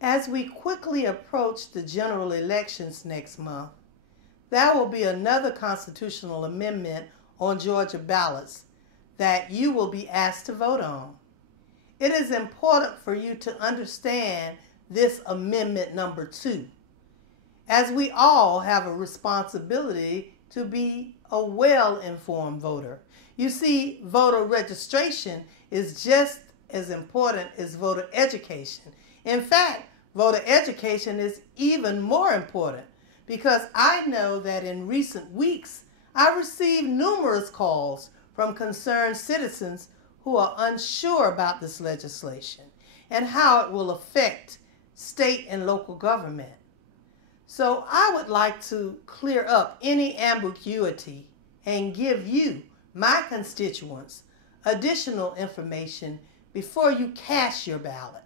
As we quickly approach the general elections next month, there will be another constitutional amendment on Georgia ballots that you will be asked to vote on. It is important for you to understand this amendment number 2, as we all have a responsibility to be a well-informed voter. You see, voter registration is just as important as voter education. In fact, voter education is even more important because I know that in recent weeks I received numerous calls from concerned citizens who are unsure about this legislation and how it will affect state and local government. So I would like to clear up any ambiguity and give you, my constituents, additional information before you cast your ballot.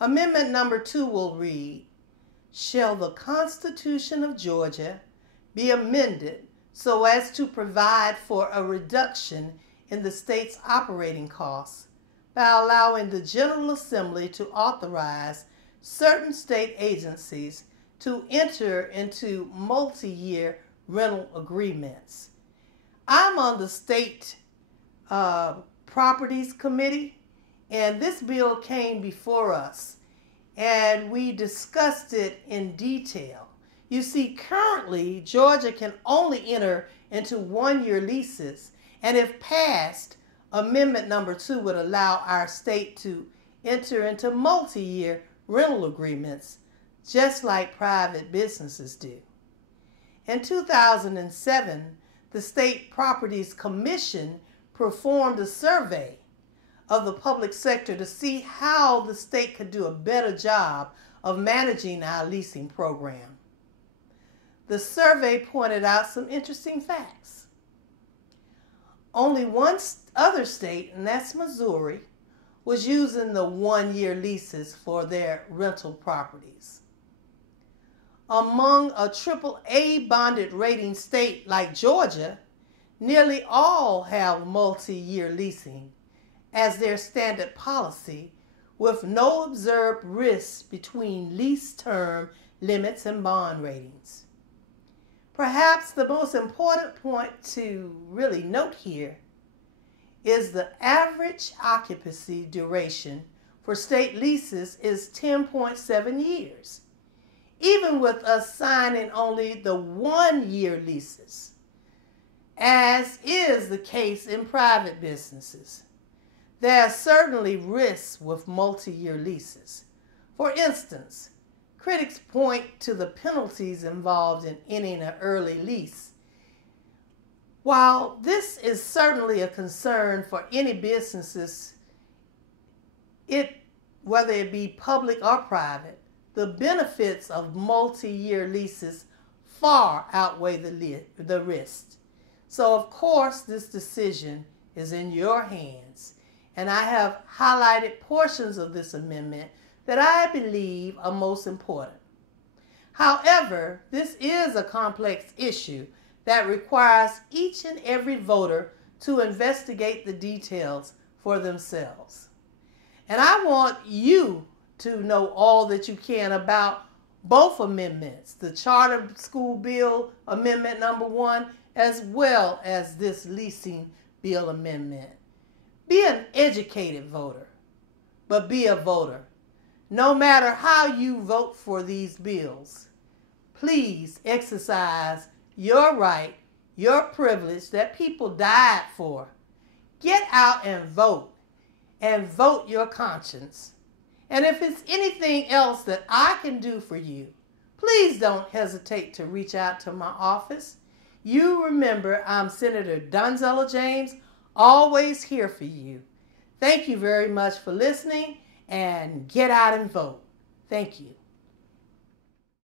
Amendment number 2 will read, "Shall the Constitution of Georgia be amended so as to provide for a reduction in the state's operating costs by allowing the General Assembly to authorize certain state agencies to enter into multi-year rental agreements." I'm on the State Properties Committee, and this bill came before us, and we discussed it in detail. You see, currently, Georgia can only enter into one-year leases, and if passed, Amendment number 2 would allow our state to enter into multi-year rental agreements, just like private businesses do. In 2007, the State Properties Commission performed a survey of the public sector to see how the state could do a better job of managing our leasing program. The survey pointed out some interesting facts. Only one other state, and that's Missouri, was using the one-year leases for their rental properties. Among a AAA bonded rating state like Georgia, nearly all have multi-year leasing as their standard policy, with no observed risks between lease term limits and bond ratings. Perhaps the most important point to really note here is the average occupancy duration for state leases is 10.7 years, even with us signing only the one-year leases, as is the case in private businesses. There are certainly risks with multi-year leases. For instance, critics point to the penalties involved in ending an early lease. While this is certainly a concern for any businesses, whether it be public or private, the benefits of multi-year leases far outweigh the risks. So of course this decision is in your hands, and I have highlighted portions of this amendment that I believe are most important. However, this is a complex issue that requires each and every voter to investigate the details for themselves. And I want you to know all that you can about both amendments, the Charter School Bill Amendment number 1, as well as this Leasing Bill Amendment. Be an educated voter, but be a voter. No matter how you vote for these bills, please exercise your right, your privilege that people died for. Get out and vote your conscience. And if it's anything else that I can do for you, please don't hesitate to reach out to my office. You remember, I'm Senator Donzella James, always here for you. Thank you very much for listening, and get out and vote. Thank you.